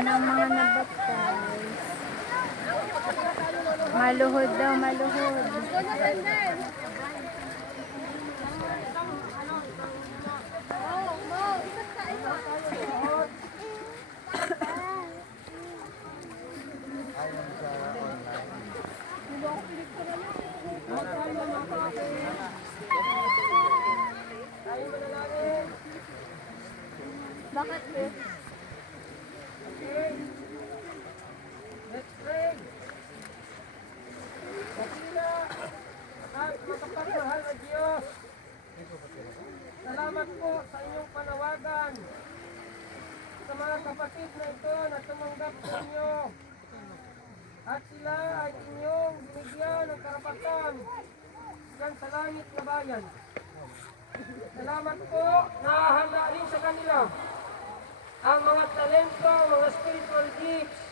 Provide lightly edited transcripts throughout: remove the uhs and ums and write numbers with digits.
ng mga nabaptize. Maluhod daw, maluhod. Bakit eh? Let's pray. Dakila at makapagmahal na Diyos, salamat po sa inyong panawagan sa mga kapatid na ito na tumanggap sa inyo at sila ay inyong binigyan ng karapatan dyan sa langit na bayan. Salamat po na handa rin sa kanila ang mga talento, mga spiritual gifts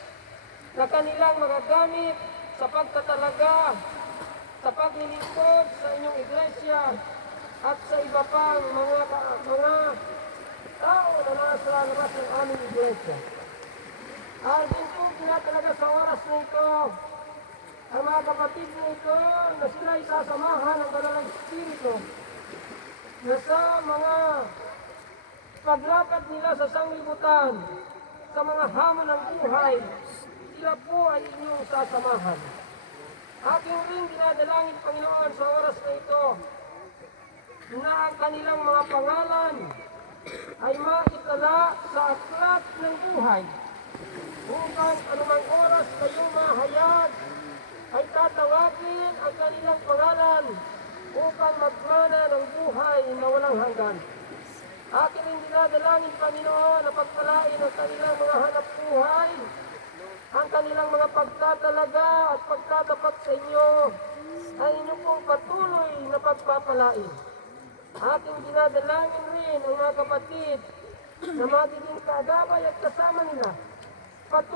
na kanilang magagamit sa pagtatalaga, sa paglilingkod sa inyong iglesia at sa iba pang mga tao na nasa labas ng aming iglesia. Ay din po tinatalaga sa oras na ito ang mga kapatid na ito na sila ay sasamahan ng Banal na Espiritu na sa mga paglakad nila sa sanglibutan, sa mga hamon ng buhay, sila po ay inyong sasamahan. Aking ring dinadalangin, Panginoon, sa oras na ito, na ang kanilang mga pangalan ay maitala sa aklat ng buhay, upang anumang oras kayong mahayag, ay tatawagin ang kanilang pangalan upang magmana ng buhay na walang hanggan. Akin rin dinadalangin, Panginoon, na pagpalain ang kanilang mga hanap buhay, ang kanilang mga pagtatalaga at pagtatapat sa inyo, ay inyo pong patuloy na pagpapalain. Aking dinadalangin rin ang mga kapatid na magiging kaagabay at kasama nila